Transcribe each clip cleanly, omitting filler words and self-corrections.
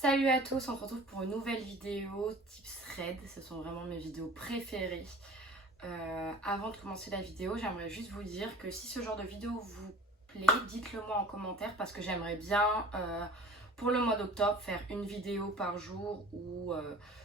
Salut à tous, on se retrouve pour une nouvelle vidéo tips raid, ce sont vraiment mes vidéos préférées. Avant de commencer la vidéo, j'aimerais juste vous dire que si ce genre de vidéo vous plaît, dites-le moi en commentaire parce que j'aimerais bien pour le mois d'octobre faire une vidéo par jour ou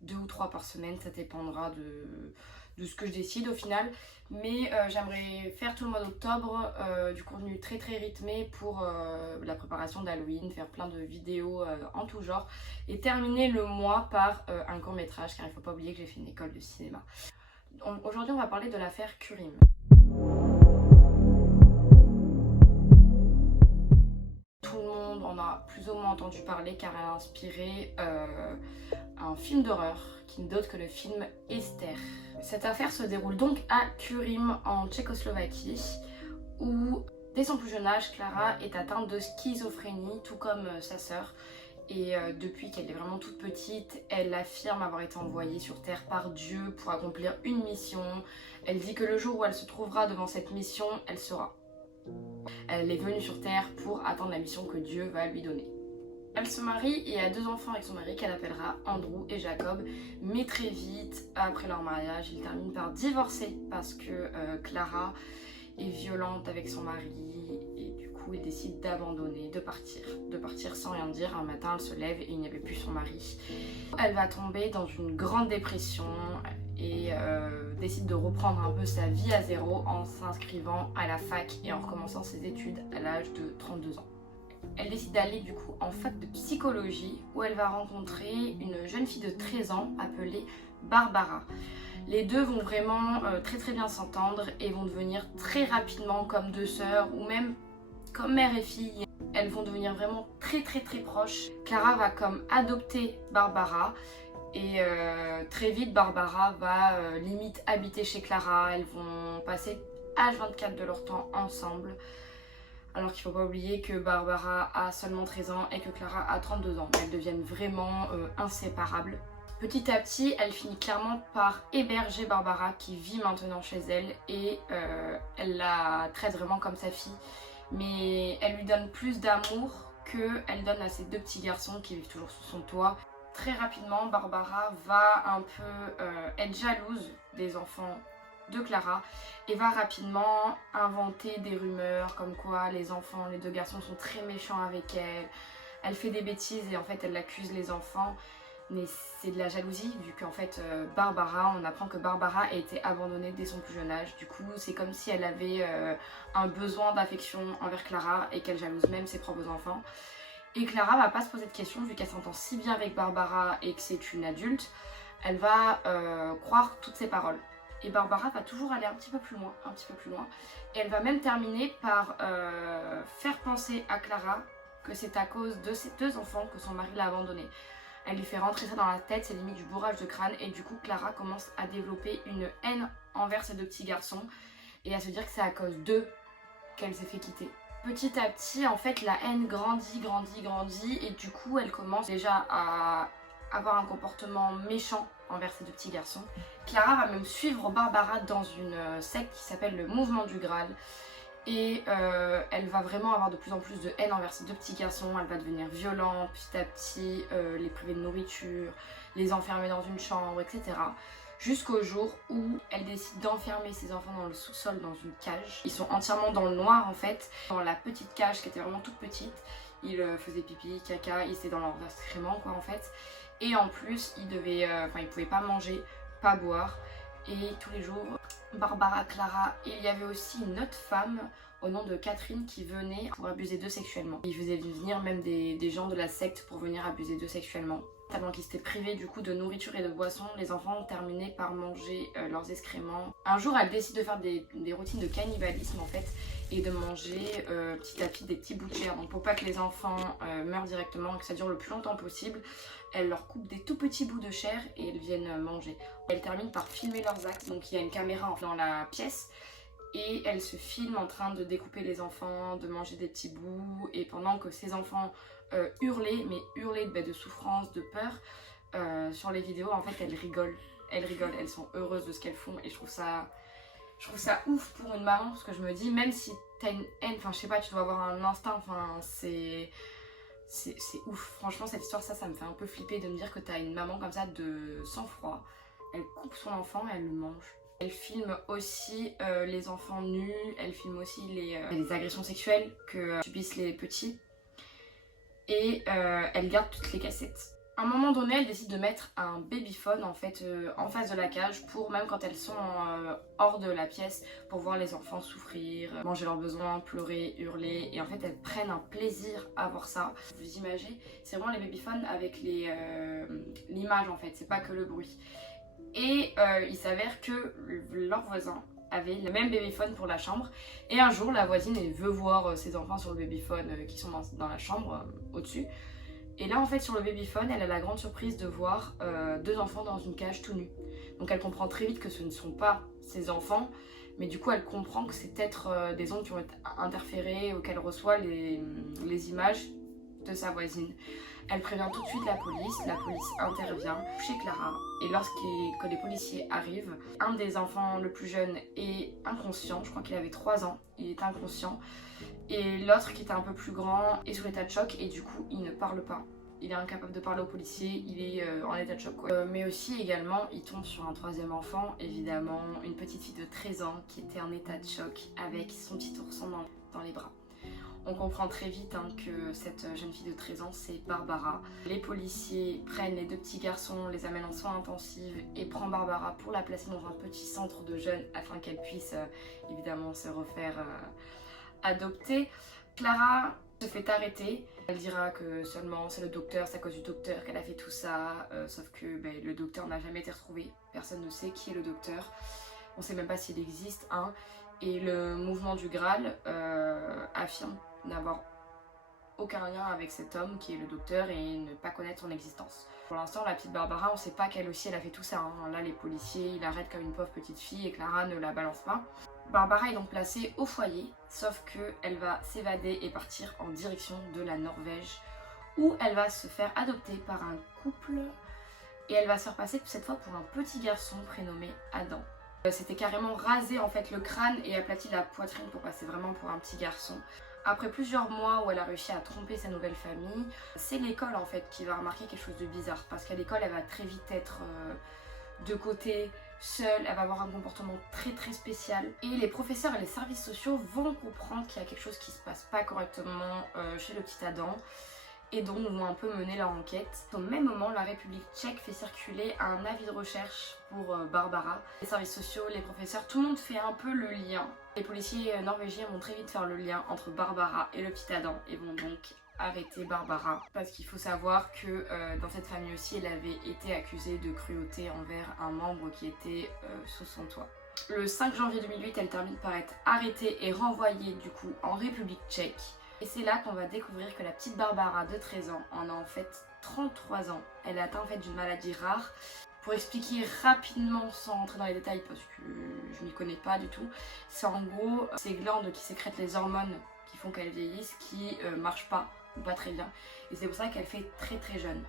2 ou 3 par semaine, ça dépendra de ce que je décide au final. Mais j'aimerais faire tout le mois d'octobre du contenu très rythmé pour la préparation d'Halloween, faire plein de vidéos en tout genre et terminer le mois par un court métrage car il ne faut pas oublier que j'ai fait une école de cinéma. Aujourd'hui on va parler de l'affaire Kurim. Tout le monde en a plus ou moins entendu parler car elle a inspiré un film d'horreur qui n'est d'autre que le film Esther. Cette affaire se déroule donc à Kurim en Tchécoslovaquie où dès son plus jeune âge, Clara est atteinte de schizophrénie tout comme sa sœur. Et depuis qu'elle est vraiment toute petite, elle affirme avoir été envoyée sur Terre par Dieu pour accomplir une mission. Elle dit que le jour où elle se trouvera devant cette mission, elle saura. Elle est venue sur Terre pour atteindre la mission que Dieu va lui donner. Elle se marie et a 2 enfants avec son mari qu'elle appellera Andrew et Jacob. Mais très vite, après leur mariage, ils terminent par divorcer parce que Clara est violente avec son mari et du coup il décide d'abandonner, de partir sans rien dire. Un matin elle se lève et il n'y avait plus son mari. Elle va tomber dans une grande dépression et décide de reprendre un peu sa vie à zéro en s'inscrivant à la fac et en recommençant ses études à l'âge de 32 ans. Elle décide d'aller du coup en fac de psychologie où elle va rencontrer une jeune fille de 13 ans appelée Barbara. Les deux vont vraiment très bien s'entendre et vont devenir très rapidement comme 2 sœurs ou même comme mère et fille. Elles vont devenir vraiment très proches. Clara va comme adopter Barbara et très vite Barbara va limite habiter chez Clara. Elles vont passer H24 de leur temps ensemble. Alors qu'il ne faut pas oublier que Barbara a seulement 13 ans et que Clara a 32 ans. Elles deviennent vraiment inséparables. Petit à petit, elle finit clairement par héberger Barbara qui vit maintenant chez elle et elle la traite vraiment comme sa fille. Mais elle lui donne plus d'amour qu'elle donne à ses 2 petits garçons qui vivent toujours sous son toit. Très rapidement, Barbara va un peu être jalouse des enfants de Clara et va rapidement inventer des rumeurs comme quoi les 2 garçons sont très méchants avec elle. Elle fait des bêtises et en fait elle accuse les enfants. Mais c'est de la jalousie vu qu'en fait Barbara, on apprend que Barbara a été abandonnée dès son plus jeune âge. Du coup c'est comme si elle avait un besoin d'affection envers Clara et qu'elle jalouse même ses propres enfants. Et Clara va pas se poser de questions vu qu'elle s'entend si bien avec Barbara et que c'est une adulte. Elle va croire toutes ses paroles. Et Barbara va toujours aller un petit peu plus loin. Et elle va même terminer par faire penser à Clara que c'est à cause de ses 2 enfants que son mari l'a abandonnée. Elle lui fait rentrer ça dans la tête, c'est limite du bourrage de crâne. Et du coup, Clara commence à développer une haine envers ses 2 petits garçons. Et à se dire que c'est à cause d'eux qu'elle s'est fait quitter. Petit à petit, en fait, la haine grandit. Et du coup, elle commence déjà à avoir un comportement méchant envers ses 2 petits garçons. Clara va même suivre Barbara dans une secte qui s'appelle le Mouvement du Graal. Et elle va vraiment avoir de plus en plus de haine envers ses 2 petits garçons. Elle va devenir violente petit à petit, les priver de nourriture, les enfermer dans une chambre, etc. Jusqu'au jour où elle décide d'enfermer ses enfants dans le sous-sol, dans une cage. Ils sont entièrement dans le noir en fait. Dans la petite cage qui était vraiment toute petite, ils faisaient pipi, caca, ils étaient dans leurs excréments quoi en fait. Et en plus, ils pouvaient pas manger, pas boire. Et tous les jours, Barbara, Clara, et il y avait aussi une autre femme au nom de Catherine qui venait pour abuser d'eux sexuellement. Ils faisaient venir même des gens de la secte pour venir abuser d'eux sexuellement. Tellement qu'ils s'étaient privés du coup de nourriture et de boissons, les enfants ont terminé par manger leurs excréments. Un jour, elle décide de faire des routines de cannibalisme en fait et de manger petit à petit des petits bouts de chair. Donc pour pas que les enfants meurent directement et que ça dure le plus longtemps possible, elle leur coupe des tout petits bouts de chair et elles viennent manger. Elle termine par filmer leurs actes. Donc il y a une caméra dans la pièce et elle se filme en train de découper les enfants, de manger des petits bouts. Et pendant que ces enfants hurlaient, mais hurlaient de souffrance, de peur, sur les vidéos, en fait elles rigolent, elles sont heureuses de ce qu'elles font et je trouve ça ouf pour une maman parce que je me dis même si t'as une haine, enfin je sais pas, tu dois avoir un instinct, enfin c'est C'est ouf, franchement cette histoire ça me fait un peu flipper de me dire que t'as une maman comme ça de sang-froid, elle coupe son enfant et elle le mange. Elle filme aussi les enfants nus, elle filme aussi les agressions sexuelles que subissent les petits et elle garde toutes les cassettes. À un moment donné, elle décide de mettre un babyphone en fait en face de la cage pour, même quand elles sont hors de la pièce, pour voir les enfants souffrir, manger leurs besoins, pleurer, hurler. Et en fait, elles prennent un plaisir à voir ça. Vous imaginez, c'est vraiment les babyphones avec l'image en fait, c'est pas que le bruit. Et il s'avère que leur voisin avait le même babyphone pour la chambre. Et un jour, la voisine elle veut voir ses enfants sur le babyphone qui sont dans la chambre au-dessus. Et là en fait sur le babyphone elle a la grande surprise de voir deux enfants dans une cage tout nus. Donc elle comprend très vite que ce ne sont pas ses enfants, mais du coup elle comprend que c'est peut-être des ondes qui ont été interférées ou qu'elle reçoit les images de sa voisine. Elle prévient tout de suite la police intervient chez Clara et que les policiers arrivent, un des enfants le plus jeune est inconscient, je crois qu'il avait 3 ans, il est inconscient. Et l'autre qui était un peu plus grand est sous l'état de choc et du coup il ne parle pas. Il est incapable de parler aux policiers, il est en état de choc quoi. Mais aussi également il tombe sur un troisième enfant, évidemment, une petite fille de 13 ans qui était en état de choc avec son petit ourson dans les bras. On comprend très vite que cette jeune fille de 13 ans c'est Barbara. Les policiers prennent les deux petits garçons, les amènent en soins intensifs et prennent Barbara pour la placer dans un petit centre de jeunes afin qu'elle puisse évidemment se refaire adoptée. Clara se fait arrêter. Elle dira que seulement c'est le docteur, c'est à cause du docteur qu'elle a fait tout ça. Sauf que le docteur n'a jamais été retrouvé. Personne ne sait qui est le docteur. On ne sait même pas s'il existe un. Et le mouvement du Graal affirme n'avoir aucun lien avec cet homme qui est le docteur et ne pas connaître son existence. Pour l'instant, la petite Barbara, on ne sait pas qu'elle aussi elle a fait tout ça. Là, les policiers, ils l'arrêtent comme une pauvre petite fille et Clara ne la balance pas. Barbara est donc placée au foyer, sauf qu'elle va s'évader et partir en direction de la Norvège, où elle va se faire adopter par un couple et elle va se faire passer cette fois pour un petit garçon prénommé Adam. C'était carrément rasé en fait le crâne et aplati la poitrine pour passer vraiment pour un petit garçon. Après plusieurs mois où elle a réussi à tromper sa nouvelle famille, c'est l'école en fait qui va remarquer quelque chose de bizarre parce qu'à l'école elle va très vite être de côté, seule, elle va avoir un comportement très spécial et les professeurs et les services sociaux vont comprendre qu'il y a quelque chose qui se passe pas correctement chez le petit Adam et donc vont un peu mener leur enquête. Au même moment, la République tchèque fait circuler un avis de recherche pour Barbara. Les services sociaux, les professeurs, tout le monde fait un peu le lien. Les policiers norvégiens vont très vite faire le lien entre Barbara et le petit Adam et vont donc arrêter Barbara. Parce qu'il faut savoir que dans cette famille aussi, elle avait été accusée de cruauté envers un membre qui était sous son toit. Le 5 janvier 2008, elle termine par être arrêtée et renvoyée du coup en République tchèque. Et c'est là qu'on va découvrir que la petite Barbara de 13 ans en a en fait 33 ans. Elle est atteinte en fait d'une maladie rare. Pour expliquer rapidement sans rentrer dans les détails parce que je m'y connais pas du tout, c'est en gros ces glandes qui sécrètent les hormones qui font qu'elle vieillisse qui marchent pas ou pas très bien. Et c'est pour ça qu'elle fait très jeune.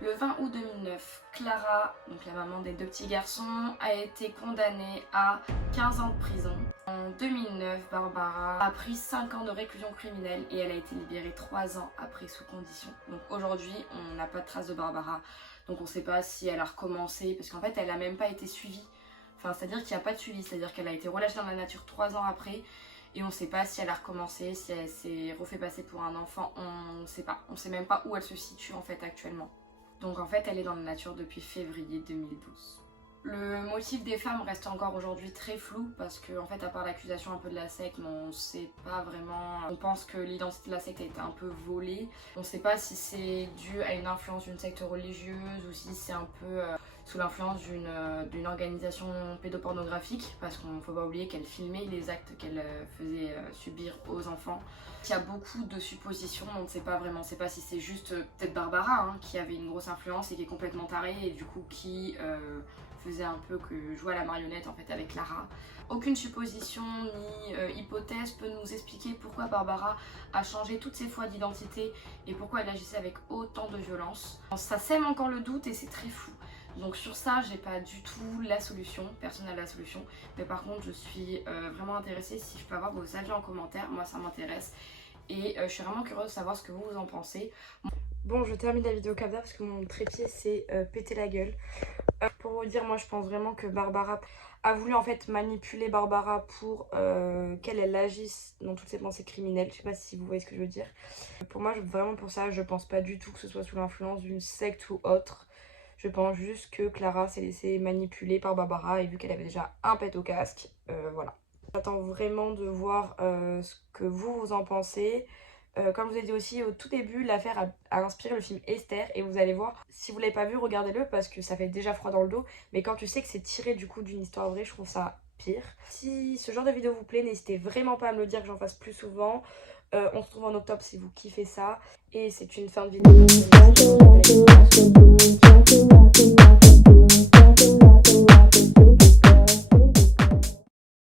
Le 20 août 2009, Clara, donc la maman des deux petits garçons, a été condamnée à 15 ans de prison. En 2009, Barbara a pris 5 ans de réclusion criminelle et elle a été libérée 3 ans après sous condition. Donc aujourd'hui, on n'a pas de trace de Barbara. Donc on ne sait pas si elle a recommencé, parce qu'en fait, elle n'a même pas été suivie. Enfin, c'est-à-dire qu'il n'y a pas de suivi, c'est-à-dire qu'elle a été relâchée dans la nature 3 ans après. Et on ne sait pas si elle a recommencé, si elle s'est refait passer pour un enfant, on ne sait pas. On ne sait même pas où elle se situe en fait actuellement. Donc en fait elle est dans la nature depuis février 2012. Le motif des femmes reste encore aujourd'hui très flou parce que en fait à part l'accusation un peu de la secte, on ne sait pas vraiment. On pense que l'identité de la secte a été un peu volée. On ne sait pas si c'est dû à une influence d'une secte religieuse ou si c'est un peu sous l'influence d'une organisation pédopornographique parce qu'on ne faut pas oublier qu'elle filmait les actes qu'elle faisait subir aux enfants. Il y a beaucoup de suppositions, on ne sait pas vraiment, on ne sait pas si c'est juste peut-être Barbara qui avait une grosse influence et qui est complètement tarée et du coup qui faisait un peu que jouer à la marionnette en fait avec Clara. Aucune supposition ni hypothèse peut nous expliquer pourquoi Barbara a changé toutes ses fois d'identité et pourquoi elle agissait avec autant de violence. Ça sème encore le doute et c'est très flou. Donc sur ça, j'ai pas du tout la solution, personne n'a la solution. Mais par contre, je suis vraiment intéressée si je peux avoir vos avis en commentaire, moi ça m'intéresse. et je suis vraiment curieuse de savoir ce que vous en pensez. Bon, je termine la vidéo comme ça parce que mon trépied s'est pété la gueule. Pour vous dire, moi je pense vraiment que Barbara a voulu en fait manipuler Barbara pour qu'elle agisse dans toutes ses pensées criminelles. Je sais pas si vous voyez ce que je veux dire. Pour moi, vraiment pour ça, je pense pas du tout que ce soit sous l'influence d'une secte ou autre. Je pense juste que Clara s'est laissée manipuler par Barbara et vu qu'elle avait déjà un pet au casque, voilà. J'attends vraiment de voir ce que vous en pensez. Comme je vous ai dit aussi au tout début, l'affaire a inspiré le film Esther et vous allez voir, si vous l'avez pas vu, regardez-le parce que ça fait déjà froid dans le dos, mais quand tu sais que c'est tiré du coup d'une histoire vraie, je trouve ça pire. Si ce genre de vidéo vous plaît, n'hésitez vraiment pas à me le dire que j'en fasse plus souvent. On se retrouve en octobre si vous kiffez ça et c'est une fin de vidéo.